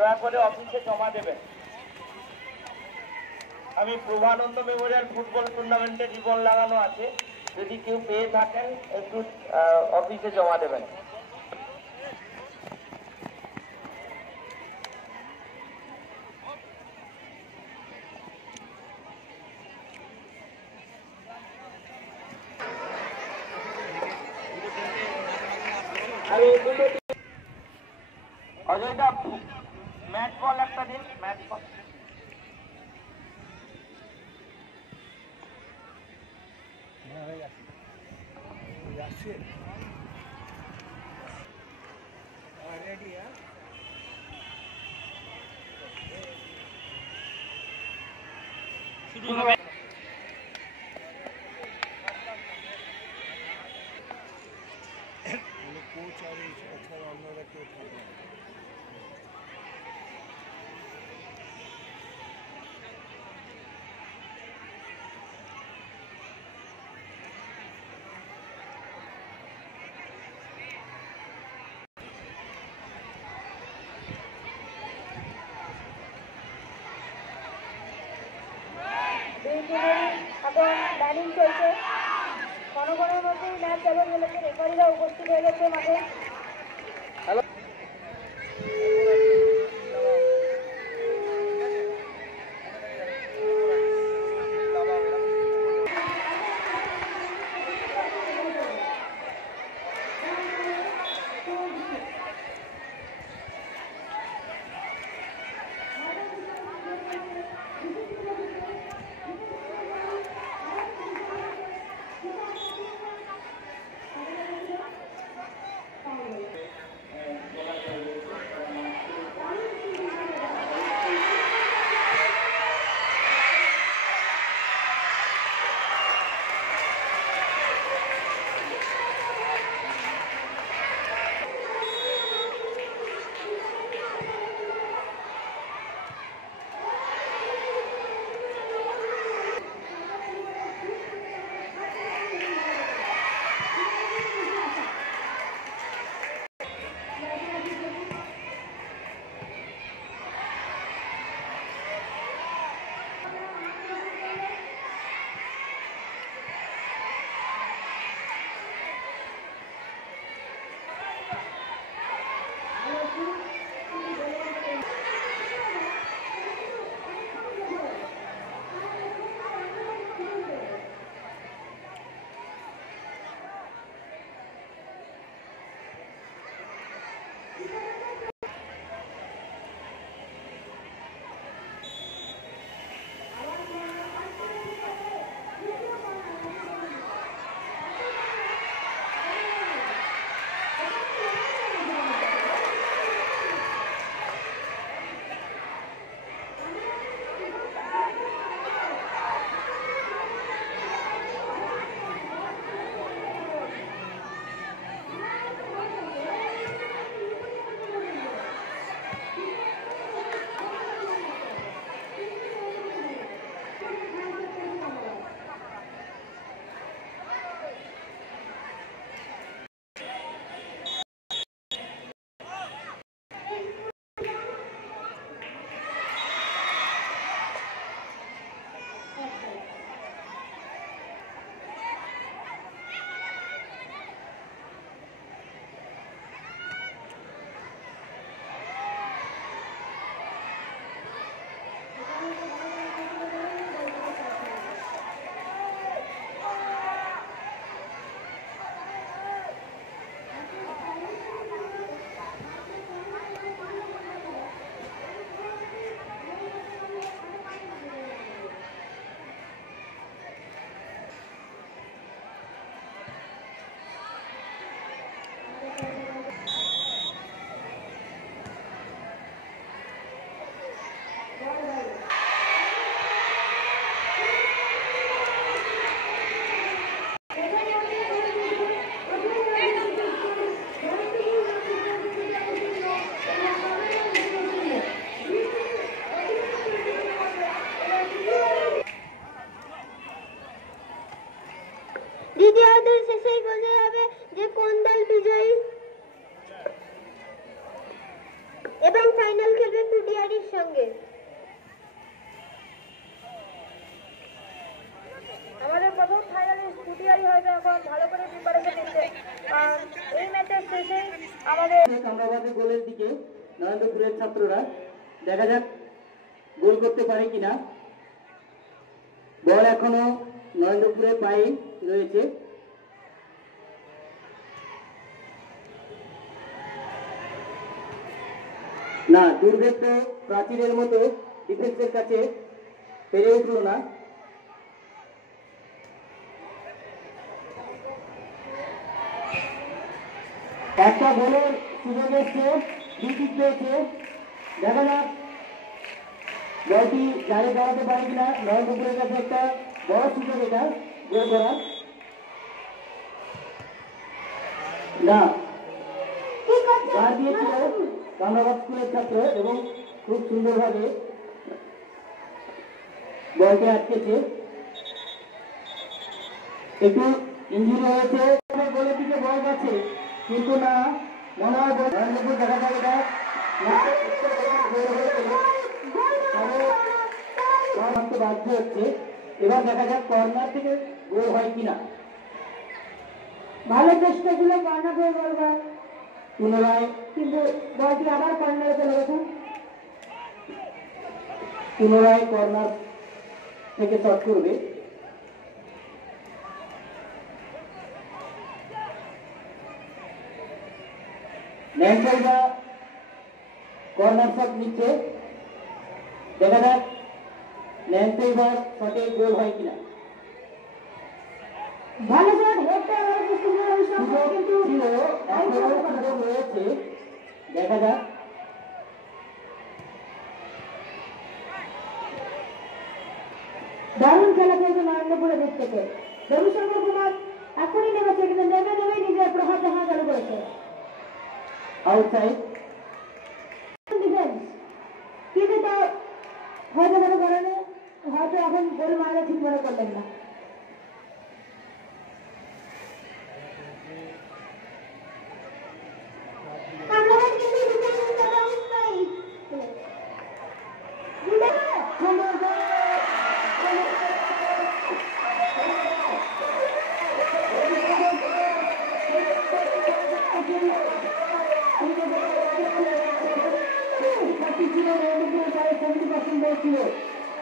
দয়া করে অফিসে জমা দেবেন। আমি প্রভানন্দ মেমোরিয়াল ফুটবল টুর্নামেন্টে রিবন লাগানো আছে, যদি কেউ পেয়ে থাকেন একটু অফিসে জমা দেবেন। অজয়দা ম্যাচ বল একটা দিন, ম্যাচ বল। শুরু হবে। কোচ আর এছাড়া অন্যরা কেউ থাকবে না। এখন ব্যাটিং চলছে, ক্ষণক্ষণের মধ্যেই ম্যাচ চালু হয়ে গেছে। রেফারিরা উপস্থিত হয়ে গেছে মাঠে। এই ম্যাচের শেষে আমাদের কামরাবাদের গোলের দিকে নরেন্দ্রপুরের ছাত্ররা, দেখা যাক গোল করতে পারে কিনা। বল এখনো নরেন্দ্রপুরের পায়ে রয়েছে। না, দুর্ভেদ্য প্রাচীরের মতো ডিফেন্সের কাছে পেরে উঠল না। একটা গোলের সুযোগ এসছে, ফ্রি-কিক পেয়েছে। দেখা যাক বলটি গাড়ি দাঁড়াতে পারে কিনা। নরেন্দ্রপুরের কাছে একটা বড় সুযোগ এটা গোল করার। না, গাড় দিয়েছিল কামরাবাদ স্কুলের ছাত্র এবং খুব সুন্দরভাবে বলটি আটকেছে। একটু ইঞ্জুরি হয়েছে, গোলের দিকে বল গেছে, কিন্তু না, মনে হয় নরেন্দ্রপুর দেখা যাক এটা বাধ্য হচ্ছে। এবার দেখা যাক কর্নার থেকে গোল হয় কিনা। ভালো চেষ্টা ছিল কর্নার করে গোল করার, পুনরায় কিন্তু বলটি আবার কর্নারে চলে গেছে। পুনরায় কর্নার থেকে শট করবে। ন্যান্সাইবা কর্নার শট নিচ্ছে, দেখা যাক ন্যান্সাইবার শটে গোল হয় কিনা। ভালো শট, হেডটা আবার সুন্দর কিন্তু ছিল, এখনো সুযোগ রয়েছে, দেখা যাক। দারুণ খেলা খেলছে নরেন্দ্রপুরের দিক থেকে। রবিশঙ্কর কুমার এখনই নেমেছে, কিন্তু নেমে নিজের প্রহার দেখা চালু করেছে। আউটসাইড ডিফেন্স, কিন্তু তা হয়তো মনে করেন, হয়তো এখন গোল মারা ঠিক মনে করলেন না।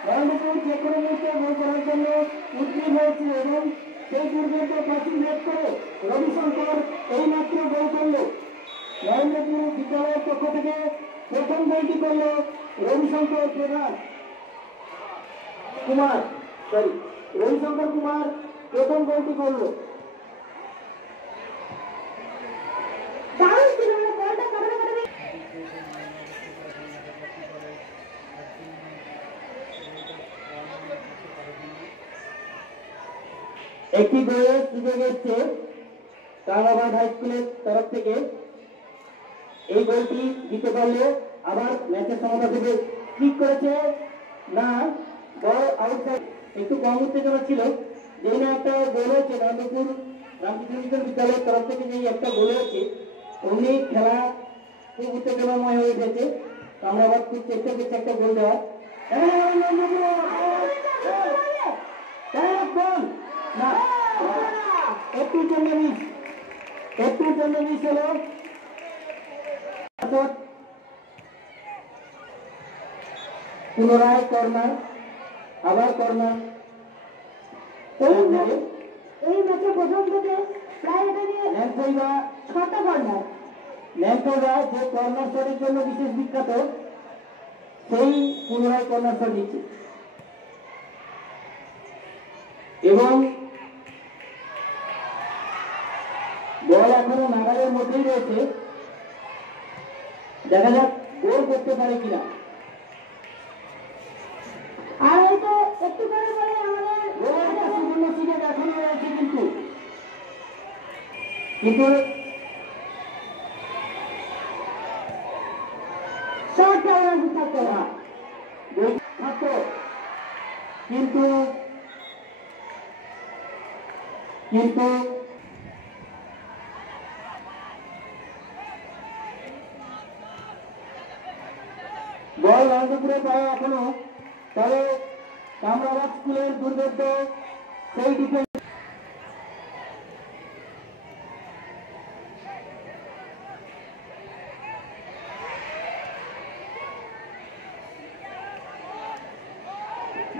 নরেন্দ্রপুর যে কোনো মুহূর্তে গোল করার জন্য উদ্গ্রীব হয়েছে এবং সেই দুর্গের প্রাচীন ভেদ করে রবিশঙ্কর এই মাত্র গোল করল। নরেন্দ্রপুর বিদ্যালয়ের পক্ষ থেকে প্রথম গোলটি করল রবিশঙ্কর কুমার প্রথম গোলটি করল। দারুণ ছিল, মানে বলটা কাটাতে কাটাতে একটি গোলের সুযোগ এসছে কামরাবাদ হাই স্কুলের তরফ থেকে। এই গোলটি দিতে পারলে আবার ম্যাচের সমতা থেকে ঠিক করেছে, না, বল আউটসাইড। একটু কম উত্তেজনা ছিল, যেই না একটা গোল হয়েছে নরেন্দ্রপুর রামকৃষ্ণ বিদ্যালয়ের তরফ থেকে, যেই একটা গোল হয়েছে অমনি খেলা খুব উত্তেজনাময় হয়ে উঠেছে। কামরাবাদ খুব চেষ্টা করছে একটা গোল দেওয়ার। না, একটু জন্য মিস হলো। পুনরায় কর্নার, আবার কর্নার। এই ম্যাচে প্রথম থেকে প্রায় এটা নিয়ে ন্যান্সাইবা 6টা কর্নার। ন্যান্সাইবা যে কর্নার শটের জন্য বিশেষ বিখ্যাত, সেই পুনরায় কর্নার শট নিচ্ছে এবং বল এখনো নাগালের মধ্যেই রয়েছে। দেখা যাক গোল করতে পারে কিনা। আর হয়তো একটু করে বলে আমাদের গোলের একটা সুবর্ণ সুযোগ এখনো রয়েছে, কিন্তু শটটা থাকতে না, গোল থাকতো, কিন্তু বল নরেন্দ্রপুরে পায় এখনো, তবে কামরাবাদ স্কুলের দুর্ভেদ্য সেই ডিফেন্স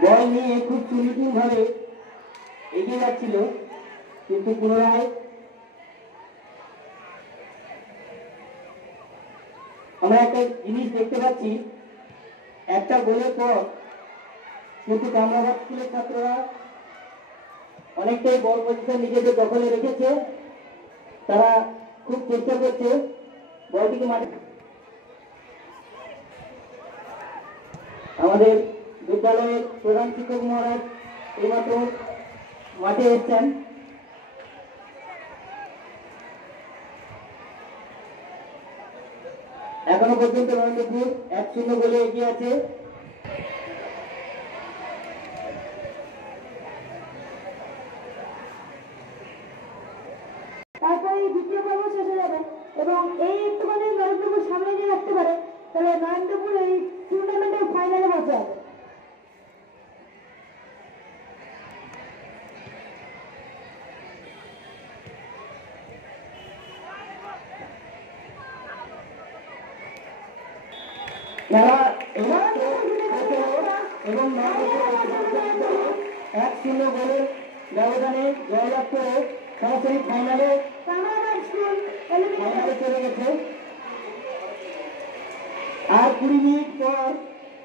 বল নিয়ে খুব সুনিপুণ ভাবে এগিয়ে যাচ্ছিল, কিন্তু পুনরায় আমরা একটা জিনিস দেখতে পাচ্ছি, একটা গোলের পর কিন্তু কামরাবাদ স্কুলের ছাত্ররা অনেকটাই বল পজিশন নিজেদের দখলে রেখেছে। তারা খুব চেষ্টা করছে বলটিকে মাঠে। আমাদের বিদ্যালয়ের প্রধান শিক্ষক মহারাজ এইমাত্র মাঠে এসছেন। এখনো পর্যন্ত নরেন্দ্রপুর 1-0 গোলে এগিয়ে আছে। তারপরে এই দ্বিতীয় পর্ব শেষ হয়ে যাবে এবং এই একটুখানি নরেন্দ্রপুর সামনে নিয়ে রাখতে পারে, তাহলে নরেন্দ্রপুর এই টুর্নামেন্টের ফাইনালে বসে যাবে। খেলা এবং 1-0 গোলের ব্যবধানে জয়লাভ করে সরাসরি ফাইনালে কামরাবাদ স্কুল এলিমিনেটেড। চলে গেছে। আর 20 মিনিট পর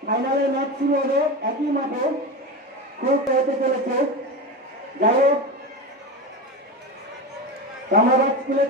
ফাইনালের ম্যাচ শুরু হবে একই মাঠে। খুব হতে চলেছে। যাই হোক, কামরাবাদ স্কুলের